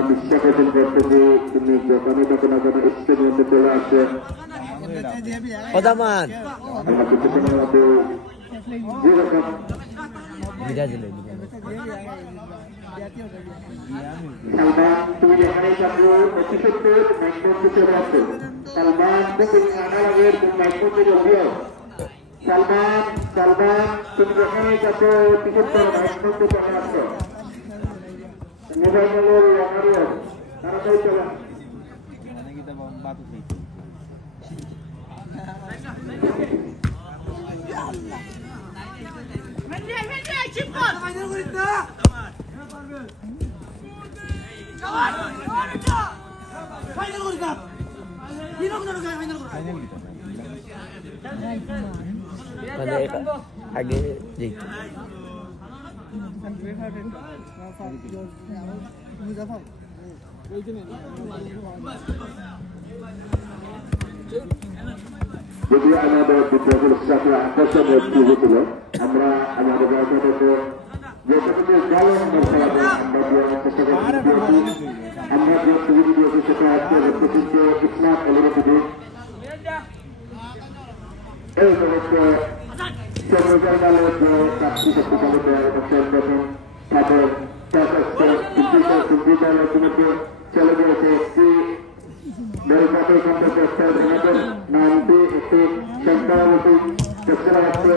বিশ্বাসন করতেছি তুমি যখনই তখন স্টেডিয়ামে চলে আসে আমরা কিছুক্ষণের মধ্যে যেরকম সালমান তুমি যেখানেই থাকো অতি সত্তর মাইক্রোফোন চলে আসো সালমান তুমি আনার আগে তুমি মাইক্রোফোনে জলদিও সালমান তুমি যেখানেই থাকো অতি সত্তর মাইক্রোফোনে চলে আসো মোবাইল নম্বর আমারও তাড়াতাড়ি চলে আগে যেত যদি আমাদের বিদ্যাগুলোর সাথে আকর্ষণ হয়েছিল আমরা আমাদের ব্যবসাটাকে যেটুকু ভালো আমরা চেষ্টা করি আমরা যে সুবিধা দিয়েছি সেটা আজকে প্রসিদ্ধ ইসলাম অনুরোধী এই মুহূর্তে চন্দ্রজার কালে যে কাজটি শক্তিশালী প্রথম তাদের ইতিমধ্যে চলে গিয়েছে একটি মেরুপাতের সম্পর্কে আমাদের নামটি একটি সংখ্যাবলী দেখতে পাচ্ছে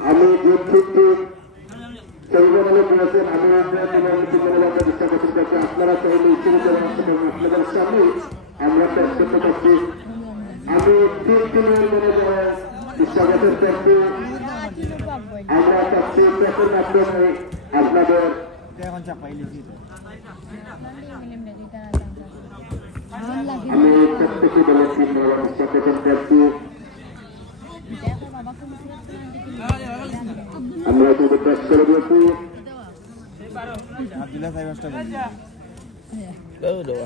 আমি যুদ্ধটি সংবিধানে দিয়েছেন আমি বিশ্বাস করতে আপনারা চাইলে আপনাদের সামনে আমরা পেশ করতে পারছি আমি 3 দিনের মনে বিশ্বাসের চাচ্ছি আমরা চাচ্ছি পেশের মাধ্যমে আপনাদের আমি প্রত্যেকটি দলের টিম বিশ্বাস করতে চাচ্ছি আমরা কিন্তু পেশ করে দিয়েছি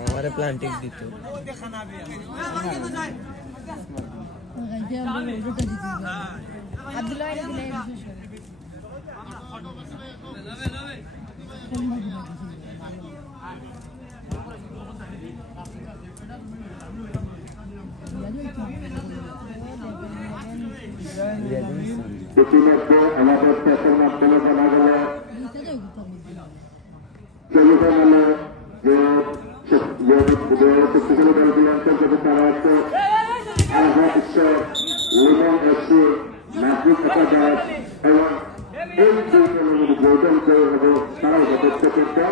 আমার প্লান্টিং দিত ইতিমধ্যে আমাদের পেশের মাধ্যমে জানা গেল সেমিফাইনালে যে শক্তিশালী দলগুলো অন্তর্গত তারা হচ্ছে আলহা ঈশ্বর লিমন এফসি নাজিব একাদাস এবং এই দুই দলের মধ্যে গোলদান জয় হবে তারাও যথেষ্ট করতে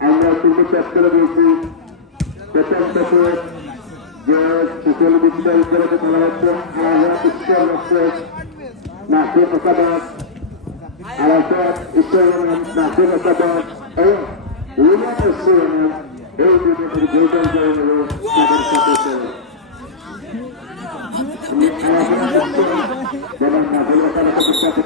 আমরা কিন্তু চেক করে দিয়েছি প্রথম থেকে যে শিশুল বিদ্যালয় করে তারা হচ্ছে আলহা ঈশ্বর হচ্ছে নাজিব একাদাস আলহা ঈশ্বর নাজিব একাদাস এবং লিমন এফসি এই দুই দলের গোলদান জয় হবে তাদের সাথে যেমন নাজিব একাদাসের সাথে